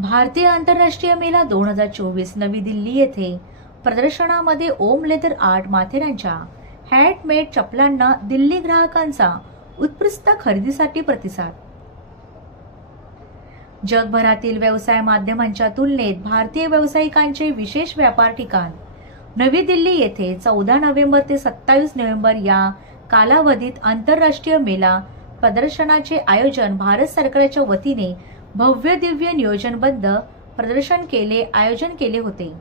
भारतीय आंतरराष्ट्रीय मेला 2024 नवी दिल्ली येथे प्रदर्शनामध्ये ओम लेदर आर्ट माथेरानच्या हँडमेड चपलांना दिल्ली ग्राहकांचा उत्कृष्ट खरेदीसाठी प्रतिसाद। जगभरातील व्यवसाय माध्यमांच्या तुलनेत भारतीय व्यावसायिकांचे विशेष व्यापार ठिकाण नवी दिल्ली येथे 14 नोव्हेंबर ते 27 नोव्हेंबर या कालावधीत आंतरराष्ट्रीय मेला प्रदर्शनाचे आयोजन भारत सरकारच्या वतीने भव्य दिव्य नियोजनबद्ध आयोजन केले होते।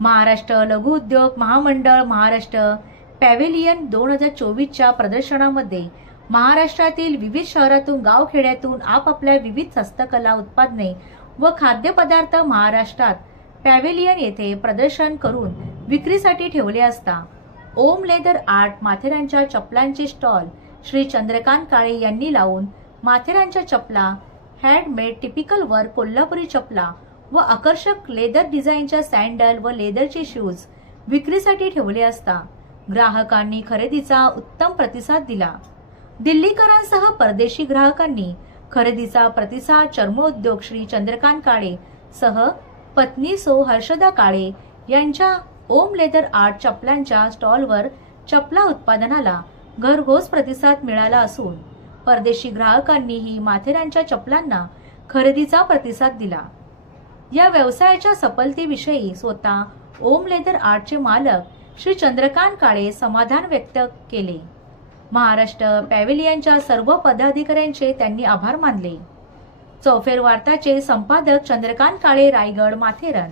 महाराष्ट्र लघु उद्योग महामंडळ महाराष्ट्र पॅव्हेलियन 2024 च्या प्रदर्शनामध्ये महाराष्ट्रातील विविध शहरातून गावखेड्यातून आपापल्या विविध हस्तकला उत्पादने व खाद्यपदार्थ महाराष्ट्रात पॅव्हेलियन येथे प्रदर्शन करून विक्रीसाठी ठेवले असता ओम लेदर आर्ट माथेरानच्या चपलांचे स्टॉल श्री चंद्रकांत काळे यांनी लावून माथेरानच्या चपला हँडमेड टिपिकल वर्क कोल्हापुरी चपला व आकर्षक लेदर डिझाईनच्या सॅन्डल व लेदरचे शूज विक्रीसाठी ठेवले असता ग्राहकांनी खरेदीचा उत्तम प्रतिसाद दिला। दिल्लीकरांसह परदेशी ग्राहकांनी खरेदीचा प्रतिसाद चर्मोद्योग श्री चंद्रकांत काळे सह पत्नी सौ हर्षदा काळे यांच्या ओम लेदर आर्ट चपलांच्या स्टॉलवर चपला उत्पादनाला घरघोस प्रतिसाद मिळाला असून परदेशी ग्राहकांनीही माथेरानच्या चपलांना खरेदीचा प्रतिसाद दिला। या व्यवसायाच्या सफलतेविषयी स्वतः ओम लेदर आर्टचे मालक श्री चंद्रकांत काळे समाधान व्यक्त केले। महाराष्ट्र पॅव्हेलियनच्या सर्व पदाधिकाऱ्यांचे त्यांनी आभार मानले। चौफेर वार्ताचे संपादक चंद्रकांत काळे रायगड माथेरान।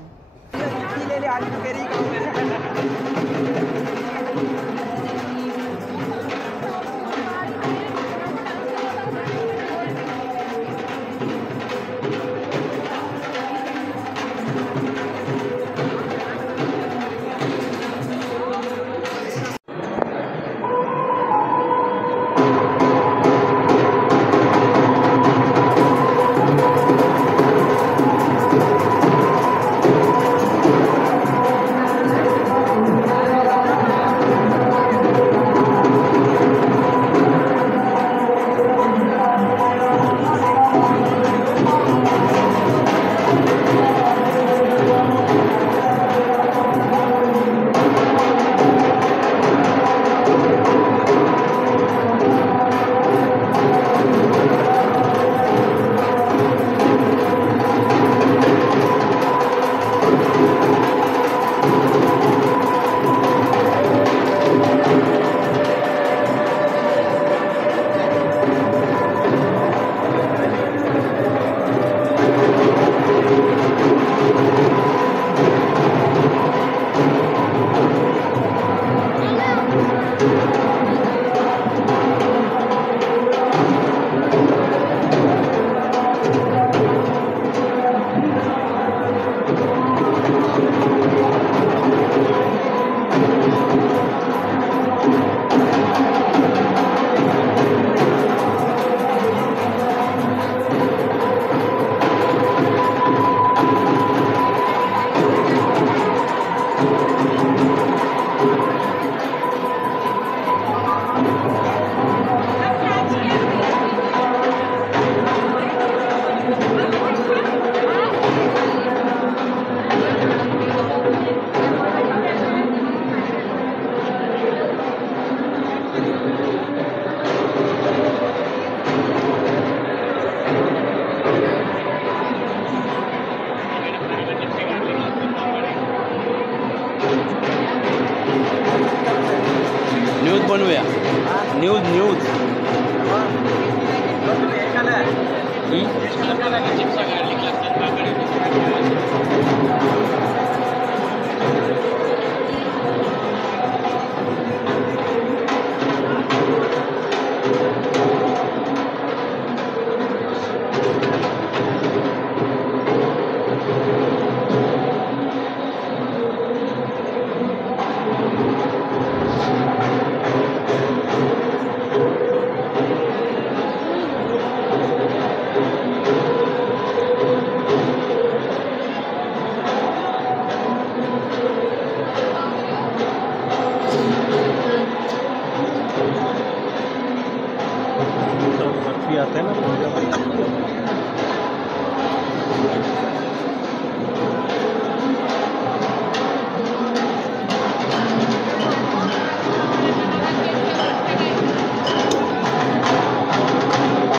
न्यूज बनवूया। न्यूज आता है ना।